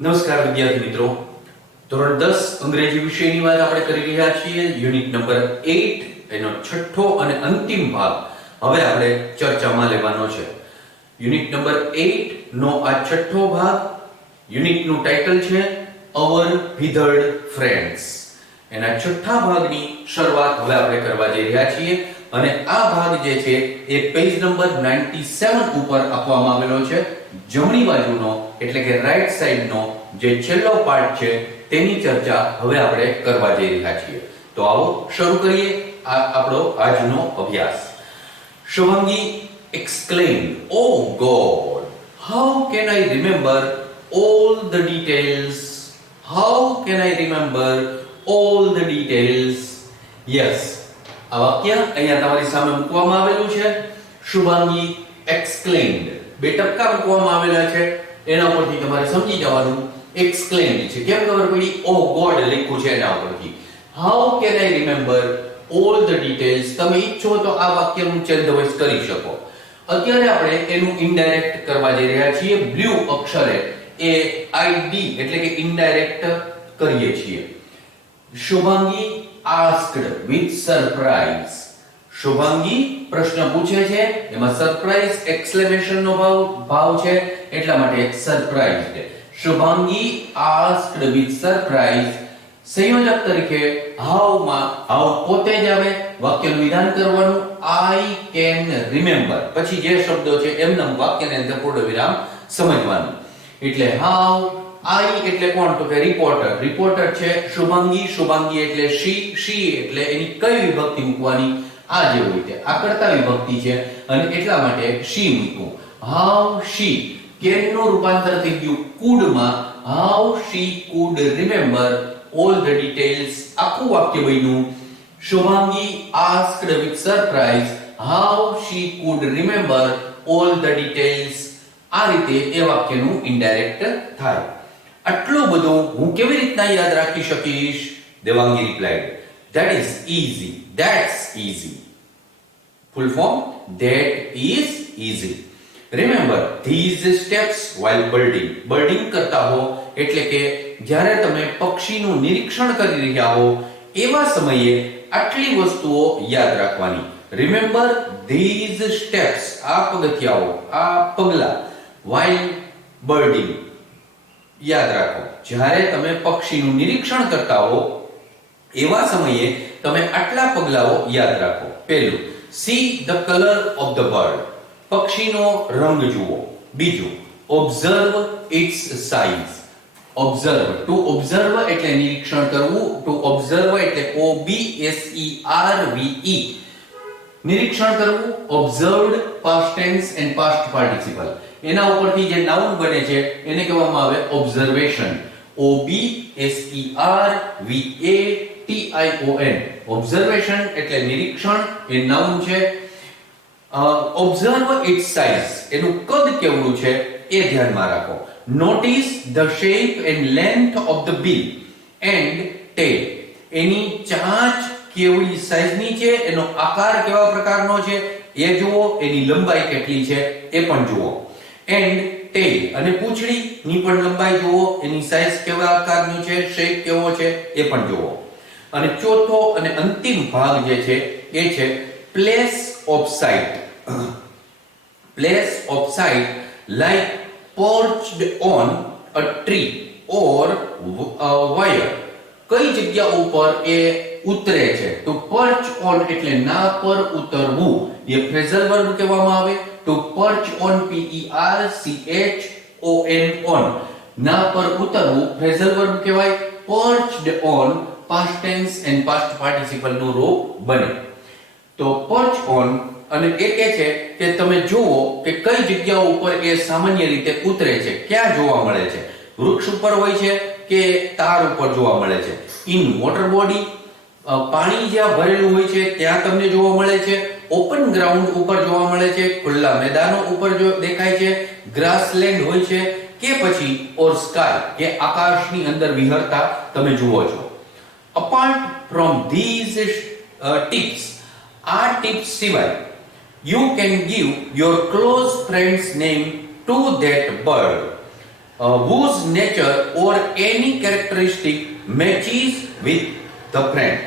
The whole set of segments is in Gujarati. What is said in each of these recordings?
નમસ્કાર વિદ્યાર્થી મિત્રો, ધોરણ 10 અંગ્રેજી વિષયની વાત આપણે કરી રહ્યા છીએ. યુનિટ નંબર 8 એનો છઠ્ઠો અને અંતિમ ભાગ હવે આપણે ચર્ચામાં લેવાનો છે. યુનિટ નંબર 8 નો આ છઠ્ઠો ભાગ, યુનિટનું ટાઇટલ છે અવર વિધર્ડ ફ્રેન્ડ્સ. એના છઠ્ઠા ભાગની શરૂઆત હવે આપણે કરવા જઈ રહ્યા છીએ અને આ ભાગ જે છે એ પેજ નંબર 97 ઉપર આપવામાં આવેલો છે. જમણી બાજુનો એટલે કે રાઈટ સાઈડનો જે છેલ્લો પાર્ટ છે તેની ચર્ચા હવે આપણે કરવા જઈ રહ્યા છીએ. તો આવો શરૂ કરીએ આપણો આજનો અભ્યાસ. Shubhangi exclaimed, "Oh God, how can I remember all the details? How can I remember all the details?" Yes, આ વાક્ય અહીંયા તમારી સામે મૂકવામાં આવેલું છે. શુભાંગી exclaimed, બે ટપકા મૂકવામાં આવેલા છે, એના ઉપરથી તમારે સમજી જવાનું exclaimed છે. કેમ ખબર પડી? Oh God લખ્યું છે એના ઉપરથી. How can I remember all the details? તમે ઈચ્છો તો આ વાક્યનું છેદવશ કરી શકો. અત્યારે આપણે એનું ઇનડાયરેક્ટ કરવા જઈ રહ્યા છીએ. બ્લુ અક્ષરે એ id એટલે કે ઇનડાયરેક્ટ કરીએ છીએ. Shubhangi asked with surprise. Shubhangi પ્રશ્ન પૂછે છે, એમાં સરપ્રાઈઝ એક્સક્લેમેશન નો ભાવ છે, એટલા માટે સરપ્રાઈઝડ. Shubhangi asked with surprise. સંયોજક તરીકે હાઉ માં હાઉ પોતે જ આવે, વાક્યનું વિધાન કરવાનું I can remember, પછી જે શબ્દો છે એમના વાક્યની અંદર પૂર્ણ વિરામ સમજવાનું. એટલે હાઉ, I એટલે કોણ? તો કે રિપોર્ટર. રિપોર્ટર છે શુભાંગી. શુભાંગી એટલે she એટલે એની કઈ વિભક્તિ મૂકવાની? આ જે હોય તે આ કર્તા વિભક્તિ છે અને એટલા માટે she મૂક્યું. હાઉ she, can નું રૂપાંતર થઈ ગયું could માં. How she could remember all the details. આખું વાક્ય બન્યું Shubhangi asked with surprise how she could remember all the details. આ રીતે એ વાક્યનું ઇનડાયરેક્ટ થાય. આટલું બધું હું કેવી રીતના યાદ રાખી શકીશ? Devangi replied, that is easy. That's easy. Full form, that is easy. Remember these steps while birding. Birding કરતા હો એટલે કે જ્યારે તમે પક્ષીનું નિરીક્ષણ કરી રહ્યા હો એવા સમયે આટલી વસ્તુઓ યાદ રાખવાની. Remember these steps, આ પગથિયાઓ, આ પગલા. while birding, યાદ રાખો જ્યારે તમે પક્ષીનું નિરીક્ષણ કરતા હો એવા સમયે તમે આટલા પગલાઓ યાદ રાખો. પહેલું, see the color of the bird. પક્ષીનો રંગ જુઓ. બીજું, observe its size. observe, to observe એટલે નિરીક્ષણ કરવું. to observe એટલે OBSERVE, નિરીક્ષણ કરવું. observed, past tense and past participle. એના ઉપરથી જે નાઉન બને છે એને કહેવામાં આવે observation. OBSERVATION. observation એટલે નિરીક્ષણ, એ નાઉન છે. observe its size, એનું કદ કેવડું છે એ ધ્યાનમાં રાખો. notice the shape and length of the bill and tail. એની ચાંચ કેવડી સાઈઝની છે, એનો આકાર કેવા પ્રકારનો છે એ જુઓ, એની લંબાઈ કેટલી છે એ પણ જુઓ. and tail, અને પૂંછડીની પણ લંબાઈ જુઓ, એની સાઈઝ કેવા આકારનું છે, શેપ કેવો છે એ પણ જુઓ. અને ચોથો અને અંતિમ ભાગ જે છે એ છે place of sight. place of sight like perched on a tree or a wire. કઈ જગ્યા ઉપર એ ઉતરે છે? તો perch on એટલે ના પર ઉતરવું, એ ફ્રેઝલ વર્બ કહેવામાં આવે. to perch on, PERCHON, on, ના પર ઉતરવું ફ્રેઝલ વર્બ કહેવાય. perched on past tense and past participle નું રૂપ બને. તો perch on, અને એ કહે છે કે તમે જુઓ કે કઈ જગ્યાઓ ઉપર એ સામાન્ય રીતે ઉતરે છે. ક્યાં જોવા મળે છે? વૃક્ષ ઉપર હોય છે કે તાર ઉપર જોવા મળે છે? ઇન વોટર બોડી, પાણી જ્યાં ભરેલું હોય છે ત્યાં તમને જોવા મળે છે. ઓપન ગ્રાઉન્ડ ઉપર જોવા મળે છે, ખુલ્લા મેદાનો ઉપર જો દેખાય છે. ગ્રાસલેન્ડ હોય છે કે પછી ઓર સ્કાય, કે આકાશની અંદર વિહરતા તમે જુઓ છો. અપાર્ટ ફ્રોમ ધીઝ ટિપ્સ, આ ટિપ્સ સિવાય you can give your close friend's name to that bird. whose nature or any characteristic matches with the friend.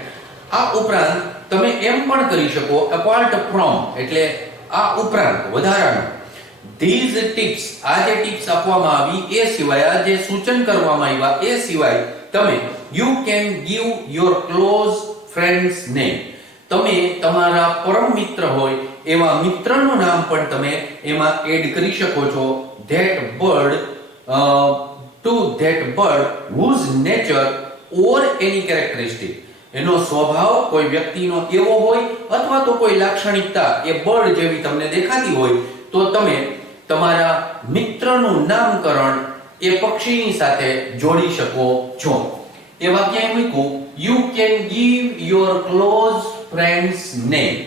આ ઉપરાંત તમે એમ પણ કરી શકો apart from એટલે આ ઉપરાંત વધારાનું these tips આ જે ટિપ્સ આપવામાં આવી એ સિવાય આ જે સૂચન કરવામાં આવ્યા એ સિવાય તમે you can give your close friends name. તમે તમારા પરમ મિત્ર હોય એવા મિત્રનું નામ પણ તમે એમાં એડ કરી શકો છો. that bird to that bird whose nature or any characteristic એનો સ્વભાવ કોઈ વ્યક્તિનો એવો હોય અથવા તો કોઈ લાક્ષણિકતા એ બર્ડ જેવી તમને દેખાતી હોય તો તમે તમારા મિત્રનું નામકરણ એ પક્ષીની સાથે જોડી શકો છો. એ વાક્ય એમ મૂક્યું you can give your close friends name.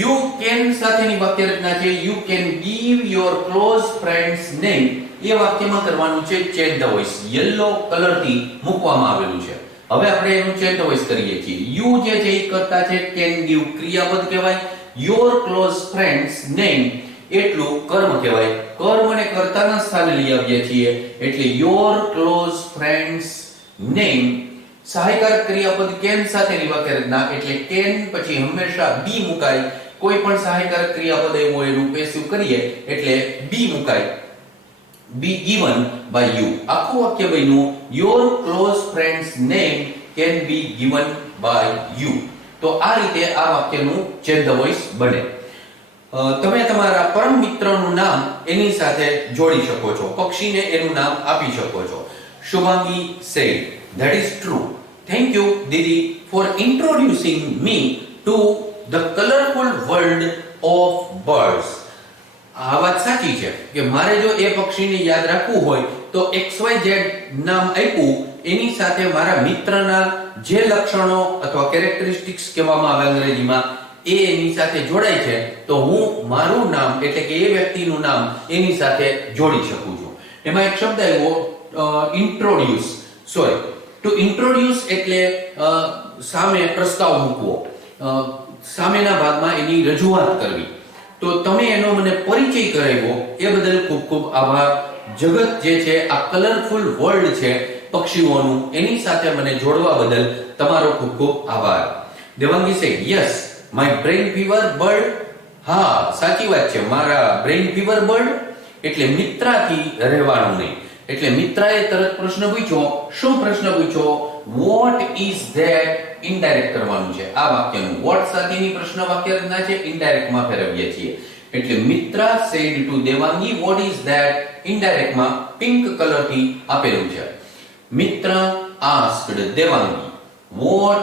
you can સાથેની વાક્ય રચના છે you can give your close friends name. એ વાક્યમાં કરવાનું છે ચેન્જ ધ વોઇસ. યલો કલરથી મૂકવામાં આવેલું છે. હવે આપણે એનું ચેન્જ ધ વોઇસ કરીએ છીએ. you જે છે એ કરતા છે can give ક્રિયાપદ કહેવાય. your close friends name એટલું કર્મ કહેવાય. કર્મને કર્તાના સ્થાને લઈ આવીએ છીએ એટલે your close friends name. સહાયકાર ક્રિયાપદ can સાથેની વાક્ય રચના એટલે can પછી હંમેશા be મુકાય. કોઈ પણ સહાયકાર ક્રિયાપદ એવું એનું પેસિવ કરીએ એટલે be મુકાય. be given by you. આખું વાક્ય બન્યું your close friends name can be given by you. તો આ રીતે આ વાક્યનું ચેન્જ ધ વોઇસ બને. તમે તમારા પરમ મિત્રનું નામ એની સાથે જોડી શકો છો. પક્ષીને એનું નામ આપી શકો છો. Shubhangi said that is true. Thank you Didi for introducing me to the colorful world of birds. આ વાત સાચી છે કે મારે જો એ પક્ષીને યાદ રાખવું હોય તો XYZ નામ આપ્યું એની સાથે મારા મિત્રના જે લક્ષણો અથવા કેરેક્ટરિસ્ટિક્સ કહેવામાં આવે અંગ્રેજીમાં એ એની સાથે જોડાય છે તો હું મારું નામ એટલે કે એ વ્યક્તિનું નામ એની સાથે જોડી શકું છું. એમાં એક શબ્દ આવ્યો ઇન્ટ્રોડ્યુસ. સોરી, ટુ ઇન્ટ્રોડ્યુસ એટલે સામે પ્રસ્તાવ મૂકવો, સામેના ભાગમાં એની રજૂઆત કરવી. તો તમે એનો મને પરિચય કરાવ્યો એ બદલ ખૂબ ખૂબ આભાર. જગત જે છે આ કલરફુલ વર્લ્ડ છે પક્ષીઓનું એની સાથે મને જોડવા બદલ તમારો ખૂબ ખૂબ આભાર. Devangi said yes my brain fever bird. હા સાચી વાત છે, મારા બ્રેઇન ફીવર બર્ડ એટલે મિત્રાથી રહેવાનું નહીં. એટલે મિત્રાએ તરત પ્રશ્ન પૂછ્યો. શું પ્રશ્ન પૂછ્યો? what is that? ઇનડાયરેક્ટ કરવાનું છે આ વાક્યનું. what સાથેની પ્રશ્ન વાક્ય રચના છે ઇનડાયરેક્ટમાં ફેરવીએ છીએ. એટલે Mitra said to Devangi what is that? ઇનડાયરેક્ટમાં પિંક કલરથી આપેલું છે. Mitra asked Devangi what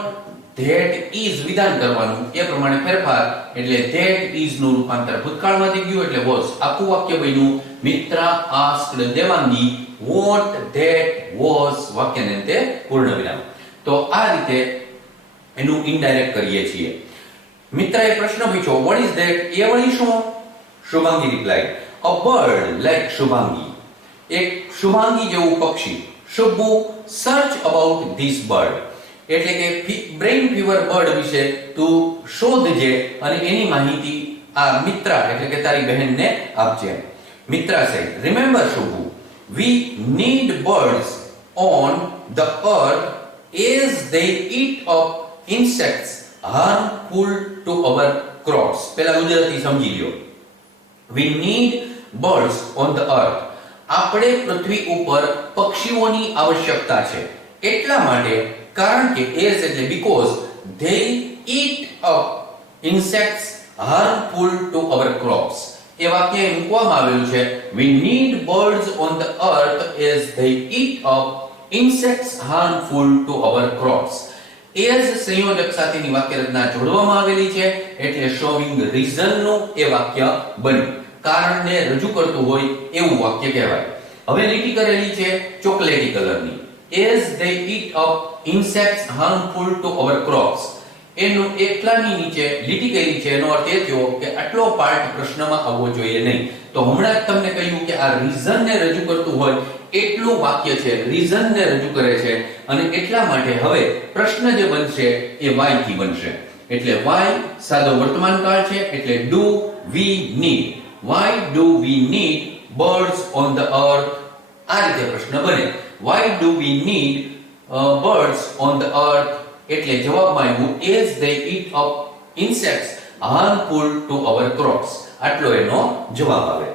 that is વિધાન કરવાનું એ પ્રમાણે ફેરફાર એટલે that is નું રૂપાંતર ભૂતકાળમાં થઈ ગયું એટલે was. આખું વાક્ય બન્યું Mitra asked Devangi what that was વાક્યને અંતે પૂર્ણ વિરામ. તો આ રીતે એનું ઇનડાયરેક્ટ કરીએ છીએ. મિત્રાએ પ્રશ્ન પૂછ્યો what is that? એ વળી શું? Shubhangi replied a bird like Shubhangi. એક શુભાંગી જેવું પક્ષી. શુભુ સર્ચ અબાઉટ ધીસ બર્ડ એટલે કે બ્રેઇન ફીવર બર્ડ વિશે તું શોધજે અને એની માહિતી આ મિત્રા એટલે કે તારી બહેનને આપજે. Mitra said remember શુભુ we need birds on the earth as they eat up insects harmful to our crops. પહેલા ગુજરાતી સમજી લ્યો. we need birds on the earth. આપણે પૃથ્વી ઉપર પક્ષીઓની આવશ્યકતા છે એટલા માટે કારણ કે as એટલે because they eat up insects harmful to our crops. એ વાક્ય મૂકવામાં આવેલું છે we need birds on the earth as they eat up insects harmful to our crops. as સંયોજક સાથેની વાક્ય રચના જોડવામાં આવેલી છે એટલે showing reason નું એ વાક્ય બન્યું. કારણને રજૂ કરતું હોય એવું વાક્ય કહેવાય. હવે લીટી કરેલી છે ચોકલેટી કલરની. as they eat up insects harmful to our crops. એનો એટલાની નીચે લીટી કરી છે એનો અર્થ એ થયો કે આટલો પાર્ટ પ્રશ્નમાં આવવો જોઈએ નહીં. તો હમણાં જ તમને કહ્યું કે આ રીઝન ને રજૂ કરતું હોય એટલું વાક્ય છે, રીઝન ને રજૂ કરે છે અને એટલા માટે હવે પ્રશ્ન જે બનશે એ why થી બનશે. એટલે why સાદો વર્તમાન કાળ છે એટલે do we need. Why do we need birds on the earth? આ રીતે પ્રશ્ન બને. Why do we need birds on the earth? એટલે જવાબમાં આવ્યું as they eat up insects harmful to our crops. આટલો એનો જવાબ આવે.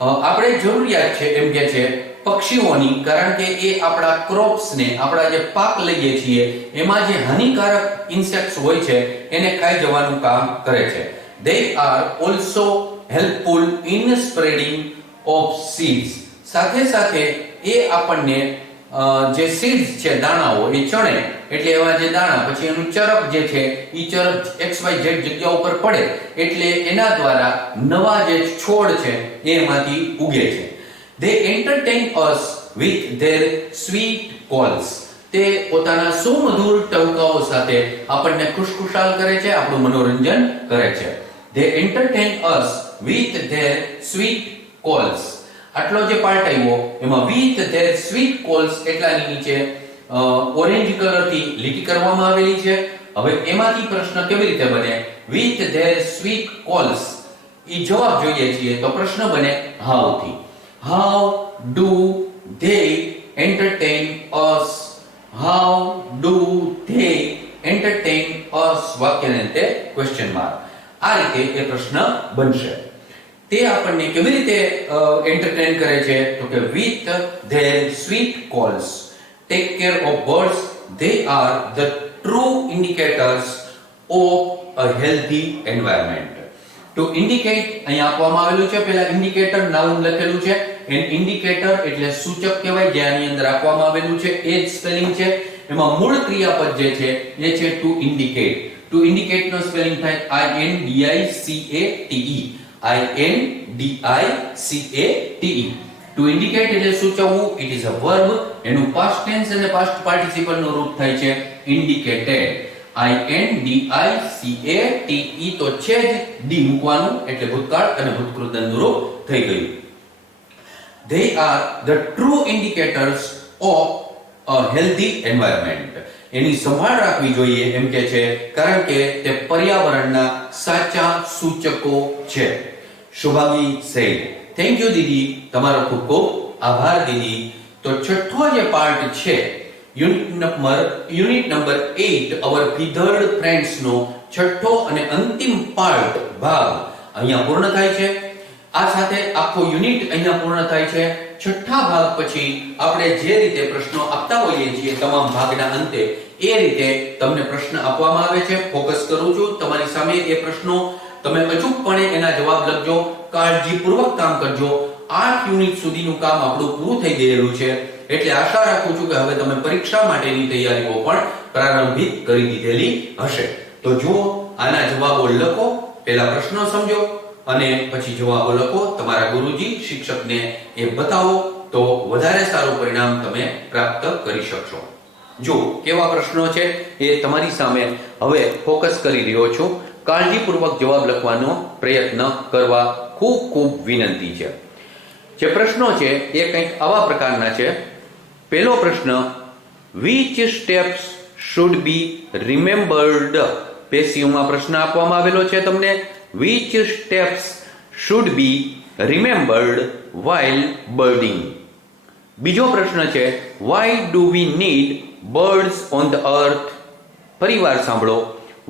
આપણે જરૂરિયાત છે એમ કે છે પક્ષીઓની, કારણ કે એ આપણા ક્રોપ્સને, આપણા જે પાક લઈએ છીએ એમાં જે હાનિકારક ઇન્સેક્ટ્સ હોય છે એને ખાઈ જવાનું કામ કરે છે. They are also helpful in spreading of seeds. સાથે સાથે એ આપણને જે સીડ્સ છે, દાણાઓ, એ ચણે એટલે એવા જે દાણા, પછી એનું ચરક જે છે એ ચરક XYZ જગ્યા ઉપર પડે એટલે એના દ્વારા નવા જે છોડ છે એમાંથી ઉગે છે. They entertain us with their sweet calls. તે પોતાના સુમધુર ટહુકાઓ સાથે આપણને ખુશખુશાલ કરે છે, આપણું મનોરંજન કરે છે. They entertain us with their sweet calls. આટલો જે પાર્ટ આવ્યો એમાં with their sweet calls એટલાની નીચે ઓરેન્જ કલરથી લીટી કરવામાં આવેલી છે. હવે એમાંથી પ્રશ્ન કેવી રીતે બને? with their sweet calls ઈ જવાબ જોઈએ છીએ તો પ્રશ્ન બને how થી. How do they entertain us? How do they entertain us? વાક્યને અંતે ક્વેશ્ચન માર્ક. આ રીતે એ પ્રશ્ન બનશે. તે આપણને કેવી રીતે એન્ટરટેન કરે છે? તો કે with their sweet calls. Take care of birds. They are the true indicators of a healthy environment. To indicate અહીંયા આપવામાં આવેલું છે, પહેલા ઇન્ડિકેટર નાઉન લખેલું છે, એન ઇન્ડિકેટર એટલે સૂચક કહેવાય, જે આની અંદર આપવામાં આવેલું છે એ જ સ્પેલિંગ છે. એમાં મૂળ ક્રિયાપદ જે છે એ છે ટુ ઇન્ડિકેટ. ટુ ઇન્ડિકેટ નો સ્પેલિંગ થાય INDICATE. INDICATE. To indicate એટલે સૂચવવું. It is a verb. એનું past tense અને past participle નું રૂપ થાય છે indicated. INDICATE તો છે જ, ડી મૂકવાનું એટલે ભૂતકાળ અને ભૂતકૃતનું રૂપ થઈ ગયું. They are the true indicators of a healthy environment. એની સંભાળ રાખવી જોઈએ એમ કે છે, કારણ કે તે પર્યાવરણના સાચા સૂચકો છે. શુભાંગી સેડ. થેન્ક યુ દીદી, તમારો ખૂબ ખૂબ આભાર દીદી. તો છઠ્ઠો જે પાર્ટ છે યુનિટ નંબર 8 અવર વિધર્ડ ફ્રેન્ડ્સ નો છઠ્ઠો અને અંતિમ પાર્ટ ભાગ અહીંયા પૂર્ણ થાય છે. આ સાથે આખો યુનિટ અહીંયા પૂર્ણ થાય છે. છઠ્ઠા ભાગ પછી આપણે જે રીતે પ્રશ્નો આપતા હોઈએ છીએ તમામ ભાગના અંતે, એ રીતે તમને પ્રશ્ન આપવામાં આવે છે. ફોકસ કરું છું તમારી સામે એ પ્રશ્નો, તમે અચૂકપણે એના જવાબ લખજો, કાળજીપૂર્વક કામ કરજો. 8 યુનિટ સુધીનું કામ આપણું પૂરું થઈ ગયેલું છે, એટલે આશા રાખું છું કે હવે તમે પરીક્ષા માટેની તૈયારીઓ પણ પ્રારંભિક કરી દીધેલી હશે. તો જો આના જવાબો લખો, પહેલા પ્રશ્નો સમજો અને પછી જવાબો લખો, તમારા ગુરુજી શિક્ષકને એ બતાવો, તો વધારે સારું પરિણામ તમે પ્રાપ્ત કરી શકશો. જો કેવા પ્રશ્નો છે એ તમારી સામે હવે ફોકસ કરી રહ્યો છું. કાળજીપૂર્વક જવાબ લખવાનો પ્રયત્ન કરવા ખૂબ ખૂબ વિનંતી છે. જે પ્રશ્નો છે એ કંઈક આવા પ્રકારના છે. પહેલો પ્રશ્ન, which steps should be remembered? પેશિવમાં પ્રશ્ન આપવામાં આવેલો છે તમને. which steps should be remembered while birding? બીજો પ્રશ્ન છે, why do we need birds on the earth? પરિવાર સાંભળો,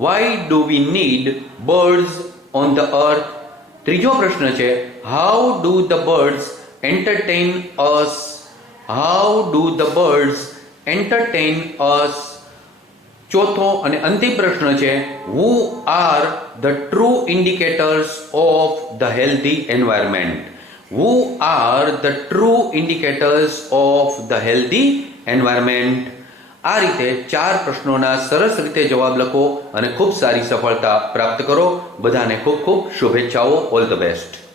why do we need birds on the earth? ત્રીજો પ્રશ્ન છે, how do the birds entertain us? How do the birds entertain us? ચોથો અને અંતિમ પ્રશ્ન છે, who are the true indicators of the healthy environment? Who are the true indicators of the healthy environment? આ રીતે 4 પ્રશ્નોના સરસ રીતે જવાબ લખો અને ખૂબ સારી સફળતા પ્રાપ્ત કરો. બધાને ખૂબ ખૂબ શુભેચ્છાઓ. All the best.